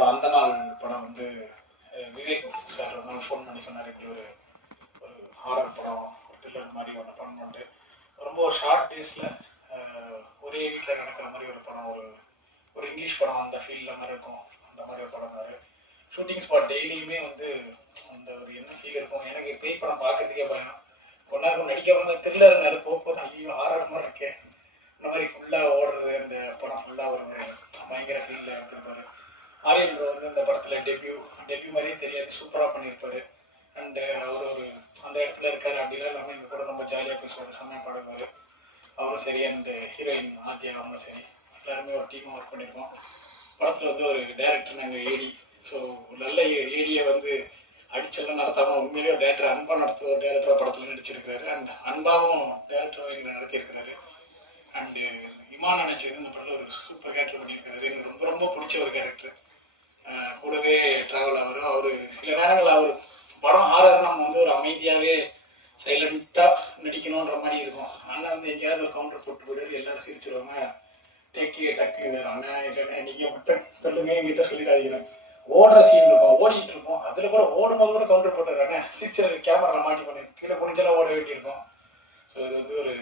அப்புறம் அந்த நாள் படம் வந்து விவேக் சார் வந்து ஃபோன் பண்ணி சொன்னார். இப்படி ஒரு ஒரு ஹாரர் படம் ஒரு த்ரில்லர் மாதிரி ஒன்று படம் பண்ணிட்டு ரொம்ப ஒரு ஷார்ட் டேஸில் ஒரே வீட்டில் நடக்கிற மாதிரி ஒரு படம் ஒரு ஒரு இங்கிலீஷ் படம் அந்த ஃபீல்டில் மாதிரி இருக்கும். அந்த மாதிரி ஒரு படம் ஷூட்டிங் ஸ்பாட் டெய்லியுமே வந்து அந்த ஒரு என்ன ஃபீல் இருக்கும்? எனக்கு பேய் படம் பார்க்குறதுக்கே பயம். ஒன்றா நேரம் நடிக்க வந்து த்ரில்லர் நேரம் போக போது ஐயோ ஆறாறு மாதிரி இருக்கே. இந்த மாதிரி ஃபுல்லாக ஓடுறது அந்த படம் ஃபுல்லாக ஒரு பயங்கர ஃபீலில் எடுத்துருப்பாரு. ஆரியன் ப்ரோ வந்து இந்த படத்தில் டெபியூ டெபியூ மாதிரியே தெரியாது. சூப்பராக பண்ணியிருப்பாரு. அண்டு uh, அவர் ஒரு அந்த இடத்துல இருக்காரு அப்படிலாம் இல்லாமல் எங்கள் கூட ரொம்ப ஜாலியாக பேசுவார். செம்மையாக பாடுவார். அவரும் சரி அண்டு ஹீரோயின் uh, ஆத்யா அவங்களும் சரி. எல்லாருமே ஒரு டீமாக ஒர்க் பண்ணியிருக்கோம் படத்தில் வந்து ஒரு டேரக்டர் நாங்கள் ஏடி ஸோ நல்ல ஏடியை வந்து அடிச்செல்லாம் நடத்தாமல் உண்மையிலேயே ஒரு டேரக்டர் அன்பா நடத்த ஒரு டேரக்டராக படத்தில் நடிச்சிருக்காரு அண்ட் அன்பாவும் டேரக்டராக எங்களை நடத்தியிருக்கிறாரு. அண்டு இமான் நினச்சது இந்த படத்தில் ஒரு சூப்பர் கேரக்டர் பண்ணியிருக்காரு. எனக்கு ரொம்ப ரொம்ப பிடிச்ச ஒரு கேரக்டர் கூடவே ட்ராவல் ஆவார். அவர் சில நேரங்கள் அவர் படம் ஹாரர் நம்ம வந்து ஒரு அமைதியாகவே சைலண்ட்டாக நடிக்கணுன்ற மாதிரி இருக்கும். அண்ணன் வந்து எங்கேயாவது ஒரு கவுண்டர் போட்டு போயிடுவாரு எல்லாரும் சிரிச்சிருவாங்க. டேக்கி டக்கு அண்ணன் நீங்கள் மட்டும் சொல்லுங்க என்கிட்ட சொல்லிடாதீங்க. ஓடுற சீன் இருக்கும். ஓடிட்டு இருப்போம். அதில் கூட ஓடும்போது கூட கவுண்டர் போட்டுறாங்க. சிரிச்சர் கேமரா மாட்டி பண்ணி கீழே குனிஞ்செல்லாம் ஓட வேண்டியிருக்கும். ஸோ இது வந்து ஒரு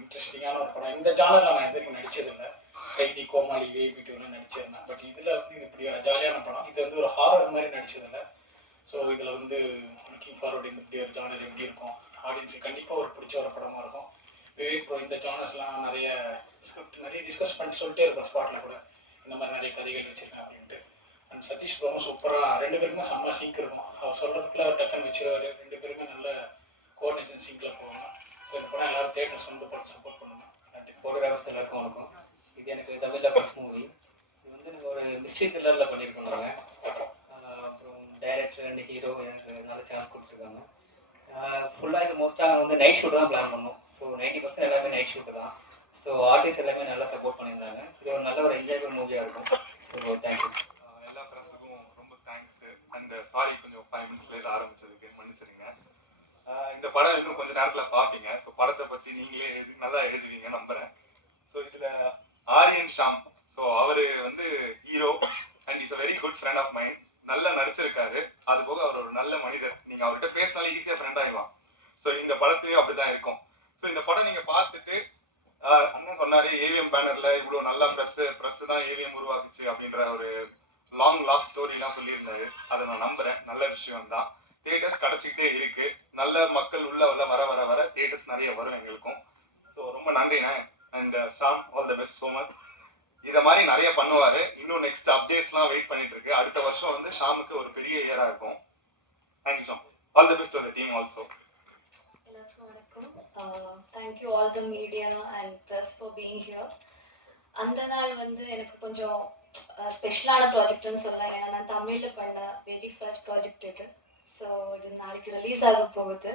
இன்ட்ரெஸ்டிங்கான ஒரு படம். இந்த சேனலில் நான் எதுக்கும் நடிச்சதில்லை. கைதி கோமாளி வேபி டூவில் நடிச்சிருந்தேன் பட் இதில் வந்து இது இப்படி ஜாலியான படம். இது வந்து ஒரு ஹாரர் மாதிரி நடிச்சதில்ல. ஸோ இதில் வந்து லுக்கிங் ஃபார்வர்டு இந்த இப்படி ஒரு ஜானர் எப்படி இருக்கும்? ஆடியன்ஸுக்கு கண்டிப்பாக ஒரு பிடிச்ச ஒரு படமாக இருக்கும். விவேக் ப்ரோ இந்த ஜானர்ஸ்லாம் நிறைய ஸ்கிரிப்ட் நிறைய டிஸ்கஸ் பண்ணிட்டு சொல்லிட்டே இருக்கோம் ஸ்பாட்டில் கூட. இந்த மாதிரி நிறைய கதைகள் வச்சுருக்கேன் அப்படின்ட்டு. அண்ட் சதீஷ் ப்ரோவும் சூப்பராக ரெண்டு பேருக்குமே செம்ம சிங்க் இருக்கும். அவர் சொல்கிறதுக்குள்ள அவர் டக்குன்னு வச்சிருவாரு. ரெண்டு பேருமே நல்ல கோஆர்டினேஷன் சிங்கில் போவாங்க. ஸோ இந்த படம் எல்லாரும் தேட்டர்ஸ் வந்து பார்த்து சப்போர்ட் பண்ணுங்க. நன்றி. ஃபோட்டோகிராஃபர்ஸ் எல்லாருக்கும் வணக்கம். இது எனக்கு தமிழில் ஃபஸ்ட் மூவி இது வந்து எனக்கு ஒரு மிஸ்ட்ரி த்ரில்லரில் பண்ணியிருக்கோம் நாங்கள் அப்புறம் டைரக்டர் அண்ட் ஹீரோ எனக்கு நல்ல சான்ஸ் கொடுத்துருக்காங்க. ஃபுல்லாக இது மோஸ்ட்டாக வந்து நைட் ஷூட் தான் பிளான் பண்ணோம். ஸோ நைன்ட்டி பர்சன்ட் எல்லாமே நைட் ஷூட்டு தான். ஸோ ஆர்டிஸ்ட் எல்லாமே நல்லா சப்போர்ட் பண்ணியிருந்தாங்க. இது ஒரு நல்ல ஒரு என்ஜாயபிள் மூவியாக இருக்கும். ஸோ தேங்க்யூ எல்லா ஃப்ரெண்ட்ஸுக்கும் ரொம்ப தேங்க்ஸ் அண்ட் சாரி கொஞ்சம் ஃபைவ் மினிட்ஸ் லேட் ஆரம்பிச்சதுக்கு மன்னிச்சிருங்க இந்த படம் இன்னும் கொஞ்ச நேரத்தில் பார்ப்பீங்க. ஸோ படத்தை பற்றி நீங்களே எழுதி நல்லா எழுதுவீங்க நம்புகிறேன் ஸோ இதில் ஆரியன் ஷாம். ஸோ அவர் வந்து hero and is a very good friend of mind நல்லா நடிச்சிருக்காரு. அது போக அவர் ஒரு நல்ல மனிதர். நீங்கள் அவர்கிட்ட பேசினாலே ஈஸியாக ஃப்ரெண்ட் ஆயிடுவான். ஸோ இந்த படத்துலயும் அப்படி தான் இருக்கும். ஸோ இந்த படம் நீங்கள் பார்த்துட்டு அண்ணன் சொன்னாரு ஏவிஎம் பேனர்ல இவ்வளவு நல்ல ப்ரெஸ் ப்ரெஸ் தான் ஏவிஎம் உருவாக்குச்சு அப்படின்ற ஒரு லாங் லாஸ்ட் ஸ்டோரிலாம் சொல்லியிருந்தாரு. அதை நான் நம்புறேன். நல்ல விஷயம் தான் தியேட்டர்ஸ் கிடைச்சிக்கிட்டே இருக்கு. நல்ல மக்கள் உள்ள உள்ள வர வர வர தியேட்டர்ஸ் நிறைய வரும் எங்களுக்கும். ஸோ ரொம்ப நன்றிண்ணே. And Shaam all the best so much இதை மாதிரி நிறைய பண்ணுவார். இன்னும் நெக்ஸ்ட் அப்டேட்ஸ்லாம் வெயிட் பண்ணிட்டு இருக்கு அடுத்த வருஷம் வந்து ஷாமுக்கு ஒரு பெரிய இயராக இருக்கும். Thank you Shaam all the best the team also எல்லாருக்கும் வணக்கம். Thank you all the media and press for being here அந்த நாள் வந்து எனக்கு கொஞ்சம் ஸ்பெஷலான ப்ராஜெக்ட்னு சொல்லலாம் ஏன்னா நான் தமிழில் பண்ண வெரி ஃபர்ஸ்ட் ப்ராஜெக்ட் இது. ஸோ இது நாளைக்கு ரிலீஸ் ஆக போகுது.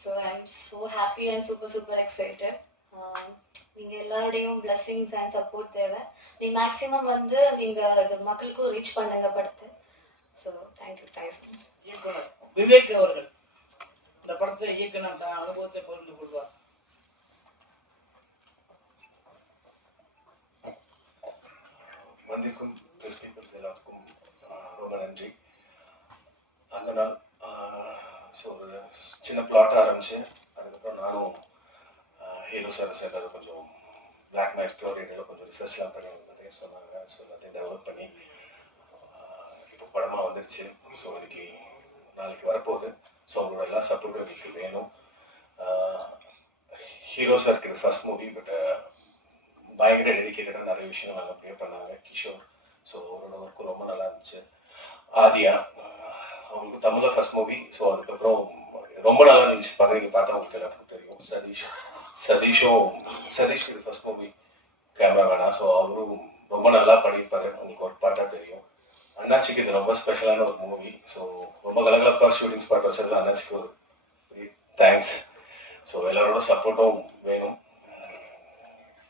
So I am so happy and super super excited நீங்கள் எல்லாருடையும் blessings அண்ட் சப்போர்ட் தேவை. நீ மேக்ஸிமம் வந்து நீங்கள் இது மக்களுக்கும் ரீச் பண்ணுங்க படுத்து. ஸோ தேங்க்யூ தேங்க்ஸ் இயக்குனர் விவேக் அவர்கள் இந்த படத்தை இயக்குனர் தன் அனுபவத்தை பகிர்ந்து கொள்வார். வந்திருக்கும் ப்ரெஸ் பீப்புள்ஸ் எல்லாத்துக்கும் ரொம்ப நன்றி. அந்த நாள் ஸோ ஒரு சின்ன பிளாட் ஆரம்பிச்சு அதுக்கப்புறம் நானும் ஹீரோ சார் சேர்ந்தது கொஞ்சம் பிளாக் மேஜிக் ஓரியன்டில் கொஞ்சம் ரிசர்ச்லாம் பண்ணி நிறைய சொன்னாங்க. ஸோ எல்லாத்தையும் டெவலப் பண்ணி இப்போ படமாக வந்துருச்சு. ஸோ இன்னைக்கு நாளைக்கு வரப்போகுது. ஸோ உங்களோட எல்லா சப்போர்ட்டும் எனக்கு வேணும். ஹீரோ இருக்குது ஃபர்ஸ்ட் மூவி பட் பயங்கர டெடிக்கேட்டடாக நிறைய விஷயங்கள் நல்லபடியாக பண்ணாங்க. கிஷோர் ஸோ அவரோட ஒர்க்கும் ரொம்ப நல்லா இருந்துச்சு. ஆதியா அவங்களுக்கு தமிழில் ஃபர்ஸ்ட் மூவி ஸோ அதுக்கப்புறம் ரொம்ப நல்லா இருந்துச்சு. நீங்கள் பார்த்தா உங்களுக்கு எல்லாத்துக்கும் தெரியும். சதீஷ் சதீஷும் சதீஷ் ஃபர்ஸ்ட் மூவி கேமரா வேணாம். ஸோ அவரும் ரொம்ப நல்லா பண்ணியிருப்பாரு உங்களுக்கு ஒர்க் பார்த்தா தெரியும். அண்ணாச்சிக்கு இது ரொம்ப ஸ்பெஷலான ஒரு மூவி ஸோ ரொம்ப கலகலப்பாக ஷூட்டிங் ஸ்பாட் வச்சதுல அண்ணாச்சிக்கு ஒரு தேங்க்ஸ் ஸோ எல்லாரோட சப்போர்ட்டும் வேணும்.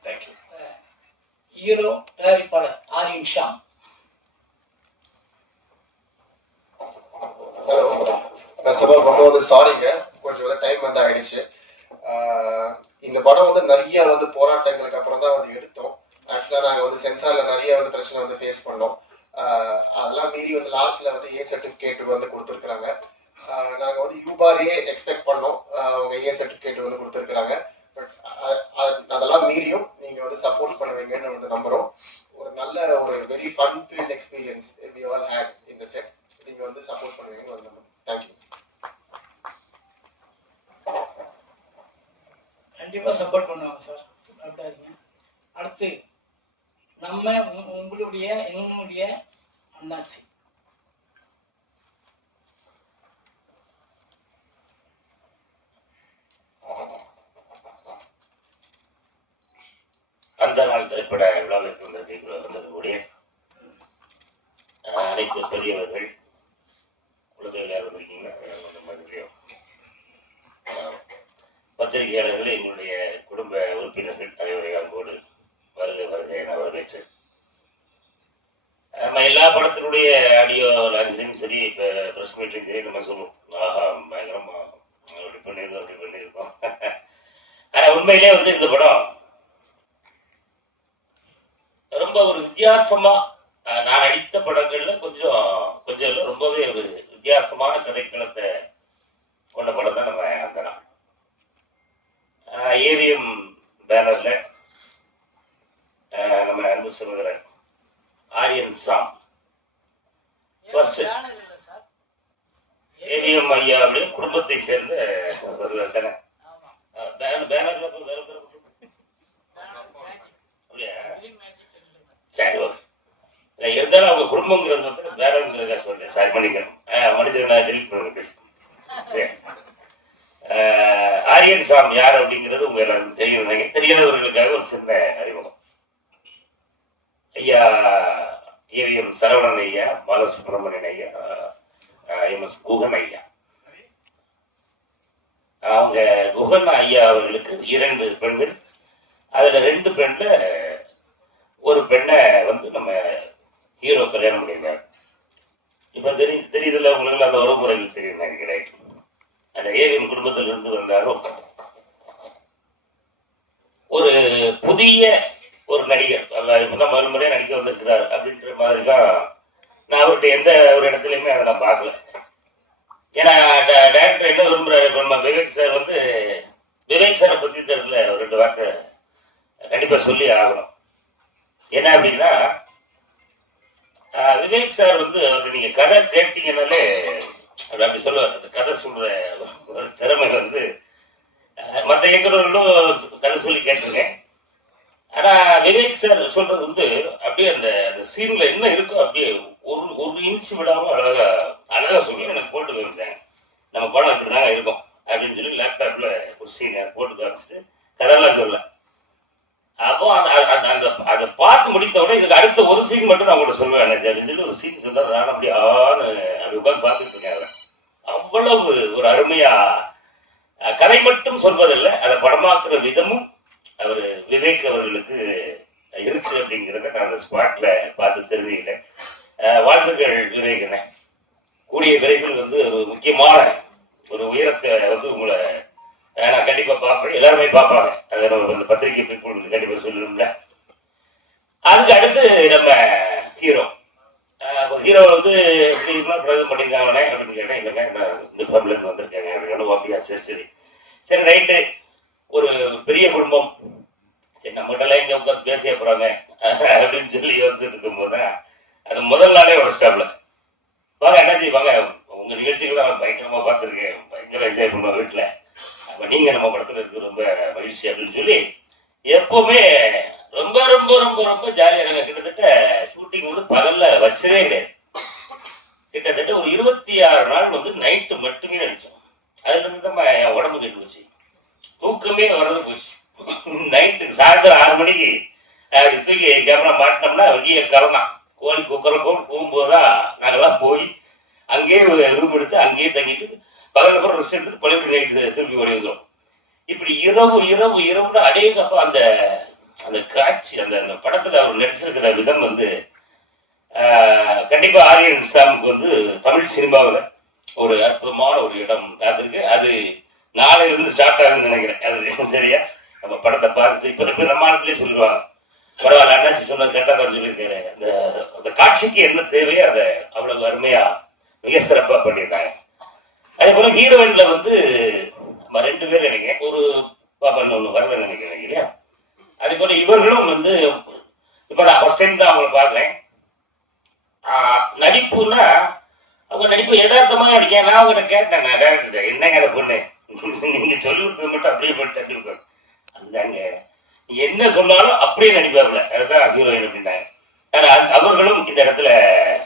தேங்க்யூ ஹீரோ தயாரிப்பாளர் Aryan Shaam. First of all ரொம்ப வந்து சாரிங்க கொஞ்சம் வந்து டைம் வந்து ஆயிடுச்சு. இந்த படம் வந்து நிறைய வந்து போராட்டங்களுக்கு அப்புறம் தான் வந்து எடுத்தோம். ஆக்சுவலாக நாங்கள் வந்து சென்சாரில் நிறைய வந்து பிரச்சனை வந்து ஃபேஸ் பண்ணோம். அதெல்லாம் மீறி வந்து லாஸ்ட்ல வந்து ஏ சர்டிஃபிகேட் வந்து கொடுத்துருக்குறாங்க. நாங்கள் வந்து யூபாரியே எக்ஸ்பெக்ட் பண்ணோம். அவங்க ஏ சர்டிஃபிகேட் வந்து கொடுத்துருக்குறாங்க. பட் அதெல்லாம் மீறியும் நீங்கள் வந்து சப்போர்ட் பண்ணுவீங்கன்னு வந்து நம்புகிறோம் ஒரு நல்ல ஒரு very fun field experience we all had இந்த செட் நீங்கள் வந்து சப்போர்ட் பண்ணுவீங்கன்னு வந்து நம்புறோம். தேங்க்யூ கண்டிப்பாக சப்போர்ட் பண்ணுவாங்க சார் அப்படிங்க அடுத்து நம்ம உங்களுடைய எங்களுடைய அண்ணாச்சி. அந்த நாள் திரைப்பட விழாவிற்கு வந்திருக்க வந்திருக்கக்கூடிய கூட அனைத்து பெரியவர்கள் குழந்தைகள் வந்திருக்கீங்க பத்திரிகையாளர்களே எங்களுடைய குடும்ப உறுப்பினர்கள் தலைவரை அன்போடு வருக வருக என வரவேற்று நம்ம எல்லா படத்தினுடைய ஆடியோ லான்ச்லையும் சரி இப்போ ப்ரெஸ் மீட்லையும் சரி நம்ம சொல்லுவோம். ஆஹா பயங்கரமாக அப்படி பண்ணியிருக்கோம் அப்படி பண்ணியிருக்கோம் ஆனால் உண்மையிலே வந்து இந்த படம் ரொம்ப ஒரு வித்தியாசமா நான் நடித்த படங்கள்ல கொஞ்சம் கொஞ்சம் ரொம்பவே ஒரு வித்தியாசமான கதைக்களத்தை கொண்ட படம் தான் நம்ம அந்த நாள் ஏவிஎம் பேனர்ல அஹ், நம்ம அன்பு சகோதரர் ஆரியன் சாம் First. சேனல் இல்லை சார் ஏவிஎம் ஐயா அப்படின்னு குடும்பத்தை சேர்ந்த ஒருவர் தானே ஆமாம் அஹ், பேனர் பேனர்ல அப்ப வேற பேர் அப்படியா சரி ஓகே இல்லை, இருந்தாலும் அவங்க குடும்பங்கிறது வந்து வேறங்கிறத சொல்றேன். சார் மன்னிக்கணும். மன்னிச்சு டெலிட் பண்ண பேசுகிறேன் ஆரியன் சாம் யார் அப்படிங்கிறது உங்க எல்லாருக்கும் தெரியும் நினைக்கிறேன். தெரியாதவர்களுக்காக ஒரு சின்ன அறிமுகம். ஐயா ஏவிஎம் சரவணன் ஐயா பாலசுப்ரமணியன் ஐயா எம்எஸ் குகன் ஐயா. அவங்க குகன் ஐயா அவர்களுக்கு இரண்டு பெண்கள். அதுல ரெண்டு பெண்ணில் ஒரு பெண்ணை வந்து நம்ம ஹீரோ கல்யாணம் பண்ணியிருந்தார் இப்போ தெரி தெரியுதுல்ல உங்களுக்கு அந்த உறவுமுறைகள் தெரியும் நினைக்கிறேன். அந்த ஏவிஎம் குடும்பத்தில் இருந்து வந்தாலும் ஒரு புதிய ஒரு நடிகர் அவர் இப்பதான் முதல் முறையாக நடிக்க வந்திருக்கிறார் அப்படின்ற மாதிரி தான் நான் அவர்கிட்ட எந்த ஒரு இடத்துலையுமே அதை நான் பார்க்கல. ஏன்னா டேரக்டர் என்ன விரும்புறாரு? இப்போ நம்ம விவேக் சார் வந்து விவேக் சாரை பற்றி தெரியல ஒரு ரெண்டு வார்த்தை கண்டிப்பாக சொல்லி ஆகணும். என்ன அப்படின்னா விவேக் சார் வந்து அவர் நீங்க கதை கேட்டீங்கனாலே அவர் அப்படி சொல்லுவார் அந்த கதை சொல்ற ஒரு திறமை வந்து மற்ற இயக்குநர்களும் கதை சொல்லி கேட்டிருக்கேன். ஆனா விவேக் சார் சொல்றது வந்து அப்படியே அந்த அந்த சீன்ல என்ன இருக்கோ அப்படியே ஒரு ஒரு இன்ச்சு விடாம அழகா அழகா சொல்லி எனக்கு போட்டு காமிச்சாங்க. நம்ம படம் இப்படிதாங்க இருக்கும் அப்படின்னு சொல்லி லேப்டாப்ல ஒரு சீனை போட்டு காமிச்சிட்டு கதையெல்லாம் சொல்லலாம் அப்போ அந்த அந்த- அந்த அதை பார்த்து முடித்தவுடனே இதுக்கு அடுத்த ஒரு சீன் மட்டும் நான் கூட சொல்லுவேன் அண்ணாச்சி அப்படின்னு சொல்லி ஒரு சீன் சொன்னார். நான் அப்படி ஆனு அப்படி உட்காந்து பார்த்துட்டு இருக்கேன். அவ்வளவு ஒரு அருமையா கதை மட்டும் சொல்வதில்லை. அதை படமாக்குற விதமும் அவர் விவேக் அவர்களுக்கு இருக்கு அப்படிங்கிறத நான் அந்த ஸ்பாட்ல பார்த்து தெரிஞ்சுக்கிட்டேன். வாழ்த்துக்கள் விவேகனை கூடிய விரைவில் வந்து ஒரு முக்கியமான ஒரு உயரத்தை வந்து உங்களை நான் கண்டிப்பா பார்ப்பேன். எல்லாருமே பார்ப்பாங்க. அதை நம்ம இந்த பத்திரிகை பீப்புள் கண்டிப்பா சொல்லணும்ல அதுக்கு அடுத்து நம்ம ஹீரோ. ஹீரோ வந்து எப்படி பிரதம் பண்ணியிருக்காங்களே அப்படின்னு கேட்டேன் இல்லைங்க இந்த ஃபேமிலில வந்திருக்காங்க. அப்படின்னு ஓபியா சரி சரி. சரி ரைட்டு ஒரு பெரிய குடும்பம். சரி நம்மகிட்டலாம் இங்கே உட்காந்து பேசிய போகிறாங்க அப்படின்னு சொல்லி யோசிச்சுட்டு இருக்கும்போது தான் அது முதல் நாளே உடச்சிட்டாப்ல வாங்க என்ன வாங்க. உங்கள் நிகழ்ச்சிகள்லாம் பயங்கரமாக பார்த்துருக்கேன். பயங்கர என்ஜாய் பண்ணுவோம் வீட்டில் அப்போ நீங்கள் நம்ம படத்தில் இருக்கு ரொம்ப மகிழ்ச்சி அப்படின்னு சொல்லி எப்போவுமே ரொம்ப ரொம்ப ரொம்ப ரொம்ப ஜாலியாக நாங்கள் கிட்டத்தட்ட ஷூட்டிங் வந்து பகலில் வச்சதே கிடையாது. இரவு இரவு இரவுன்னு அடேங்கப்பா அந்த அந்த காட்சி அந்த அந்த படத்துல அவர் நடிச்சிருக்கிற விதம் வந்து கண்டிப்பாக கண்டிப்பா ஆரியன் சாமுக்கு வந்து தமிழ் சினிமாவில் ஒரு அற்புதமான ஒரு இடம் காத்திருக்கு. அது நாளையில இருந்து ஸ்டார்ட் ஆகுதுன்னு நினைக்கிறேன். அது சரியா? நம்ம படத்தை பார்த்துட்டு இப்போ இப்போ நம்ம ஆளுங்களே சொல்லுவாங்க பரவாயில்ல அண்ணாச்சி சொன்னது கரெக்டாக தான் சொல்லியிருக்காரு. அந்த அந்த காட்சிக்கு என்ன தேவையோ அதை அவ்வளவு அருமையா மிக சிறப்பாக பண்ணியிருந்தாங்க அதே போல ஹீரோயின்ல வந்து நம்ம ரெண்டு பேர் நினைக்கிறேன் ஒரு பாப்பா ஒன்று வரல நினைக்கிறேன் இல்லையா அதே போல இவர்களும் வந்து இப்போ நான் ஃபர்ஸ்ட் டைம் தான் அவங்களை பார்க்குறேன் நடிப்புன்னா அவங்க நடிப்பு யதார்த்தமாக நடிக்க நான் அவங்ககிட்ட கேட்டேன் நான் டேரக்டர் என்னங்க அந்த பொண்ணு நீங்க சொல்லி கொடுத்தது மட்டும் அப்படியே போட்டு தட்டி விடுவாங்க அதுதாங்க நீ என்ன சொன்னாலும் அப்படியே நடிப்பாப்புல அதுதான் ஹீரோயின் அப்படின்னாங்க ஆனா அ- அவர்களும் இந்த இடத்துல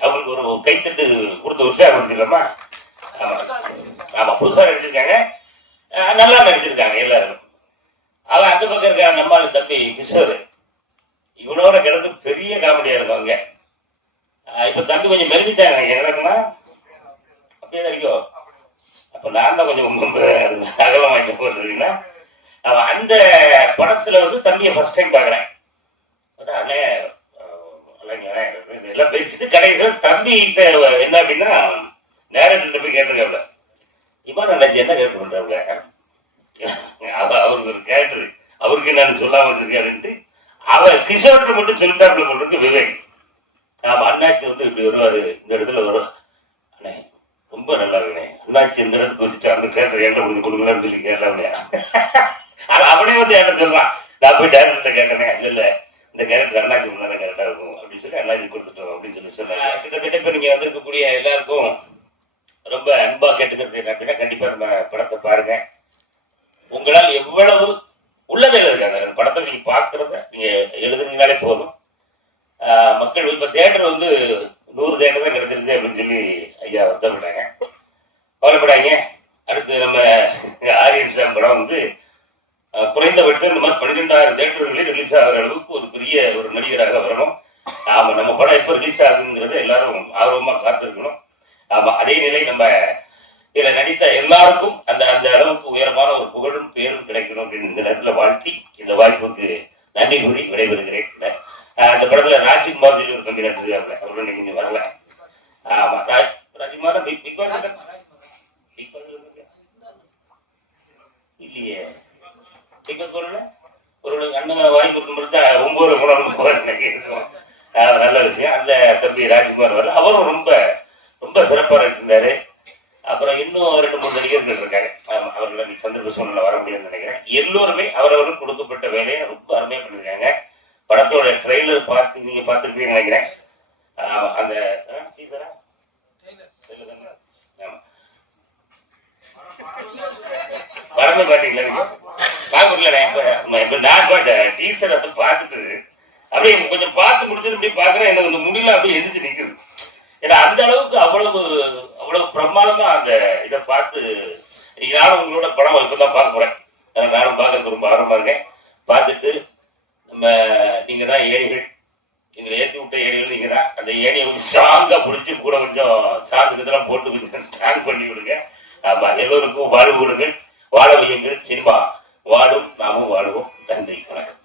அவங்களுக்கு ஒரு கைத்தட்டு கொடுத்து உற்சாகப்படுத்திடலாமா? ஆமா ஆமா புதுசாக நடிச்சிருக்காங்க நல்லா நடிச்சிருக்காங்க எல்லாரும். அவன் அந்த பக்கம் இருக்க நம்மால் தம்பி கிஷோர் இவனோட கிடந்து பெரிய காமெடியா இருக்கும் அங்க. இப்ப தம்பி கொஞ்சம் மெருந்திட்டாங்க எனக்குன்னா அப்படியே தான் இருக்கோ அப்ப நான் தான் கொஞ்சம் ரொம்ப அகலமாக்கி போட்டுருக்கீங்கன்னா அவன் அந்த படத்துல வந்து தம்பியை ஃபர்ஸ்ட் டைம் பாக்குறேன் அதான் அண்ணே அஹ், இல்லைங்க, எல்லாம் பேசிட்டு கடைசியில் தம்பி கிட்ட என்ன அப்படின்னா நேரத்தில் போய் கேட்டிருக்காப்ல. இவன் அண்ணாச்சி என்ன கேட்டு பண்றாங்க அவருக்கு ஒரு கேரக்டர் அவருக்கு என்னன்னு சொல்லாம வச்சிருக்காருன்ட்டு அவர் கிஷோர்ட்டு மட்டும் சொல்லிட்டாப்ல போட்டிருக்கு விவேக். ஆமா அண்ணாச்சி வந்து இப்படி வருவாரு இந்த இடத்துல வரும் அண்ணே ரொம்ப நல்லா இருக்குண்ணே. அண்ணாச்சி இந்த இடத்துக்கு வச்சுட்டு அந்த கேரக்டர் ஏன்ட்ட ஒன்று கொடுங்களான்னு சொல்லி கேட்டாப்லையா? அவனே வந்து என்கிட்ட சொல்றான் நான் போய் டேரக்டர்கிட்ட கேட்டேனே. இல்ல இல்ல இந்த கேரக்டர் அண்ணாச்சி முன்னாடி கரெக்டா இருக்கும். அப்படின்னு சொல்லி அண்ணாஜி கொடுத்துட்டோம் அப்படின்னு சொல்லி சொன்னாங்க. கிட்டத்தட்ட இப்போ நீங்க வந்திருக்கக்கூடிய எல்லாருக்கும் ரொம்ப அன்பாக கேட்டுக்கிறது என்ன அப்படின்னா கண்டிப்பாக நம்ம படத்தை பாருங்க. உங்களால் எவ்வளவு உள்ளதை எழுதுங்க. அந்த படத்தை நீங்கள் பார்க்குறத நீங்க எழுதுனீங்கனாலே போதும். மக்கள் இப்போ தேட்டர் வந்து நூறு தேட்டர் தான் கிடைச்சிருக்கு அப்படின்னு சொல்லி ஐயா வருத்தப்பட்டாங்க கவலைப்படாங்க அடுத்து நம்ம ஆரியன்ஸ் படம் வந்து குறைந்தபட்சம் இந்த மாதிரி பன்னிரெண்டாயிரம் தேட்டர்களில் ரிலீஸ் ஆகிற அளவுக்கு ஒரு பெரிய ஒரு நடிகராக வரணும். ஆமா நம்ம படம் எப்போ ரிலீஸ் ஆகுங்கிறத எல்லாரும் ஆர்வமா காத்திருக்கணும். ஆமா அதே நிலை நம்ம இதுல நடித்த எல்லாருக்கும் அந்த அந்த அளவுக்கு உயரமான ஒரு புகழும் பேரும் கிடைக்கணும் அப்படின்னு இந்த நேரத்துல வாழ்த்தி இந்த வாய்ப்புக்கு நன்றி கூறி விடைபெறுகிறேன். அந்த படத்துல ராஜ்குமார் சொல்லி ஒரு தம்பி நடிச்சிருக்காங்க அவரும் இன்னைக்கு கொஞ்சம் வரல. ஆமா Raj Rajkumar? Big big big இல்லையே. பிக் பாஸ் ஒரு அண்ணன் வாய்ப்பு கொடுத்தா ஒன்பது மூணு போகிற நல்ல விஷயம். அந்த தம்பி ராஜ்குமார் வரல. அவரும் ரொம்ப ரொம்ப சிறப்பாக நடிச்சிருந்தாரு. அப்புறம் இன்னும் ரெண்டு மூணு நடிகர்கள் இருக்காங்க. அவர்கள் நீ சந்தர்ப்ப சூழ்நிலை வர முடியும்னு நினைக்கிறேன். எல்லோருமே அவரவர்கள் கொடுக்கப்பட்ட வேலையை ரொம்ப அருமையாக பண்ணியிருக்காங்க. படத்தோட ட்ரெய்லர் பார்த்து நீங்கள் பார்த்துருப்பீங்கன்னு நினைக்கிறேன். அந்த ஆ, டீசரா? trailer தானே? ஆமா. படமே நான் பாட்ட டீசர் அதை பார்த்துட்டு அப்படியே கொஞ்சம் பார்த்து முடிச்சது அப்படியே பார்க்குறேன். எனக்கு அந்த முடியல அப்படியே எந்திரிச்சு நிற்கிறது ஏன்னா அந்த அளவுக்கு அவ்வளவு அவ்வளவு பிரமாதமா அந்த இதை பார்த்து நானும் உங்களோட படம் இப்பதான் பார்க்க போறேன். நானும் பார்க்கறதுக்கு ரொம்ப ஆர்வமா இருக்கேன். பார்த்துட்டு நம்ம நீங்க தான் ஏணிகள் எங்களை ஏற்றி விட்ட ஏணிகள் நீங்க தான் அந்த ஏணியை கொஞ்சம் ஸ்ட்ராங்காக பிடிச்சி கூட கொஞ்சம் சாந்து இதெல்லாம் போட்டு கொஞ்சம் ஸ்ட்ராங் பண்ணி விடுங்க. ஆமா எல்லோருக்கும் வாழ்வு கொடுங்கள். வாழ வையுங்கள். சினிமா வாழும். நாமும் வாழுவோம். நன்றி. வணக்கம்.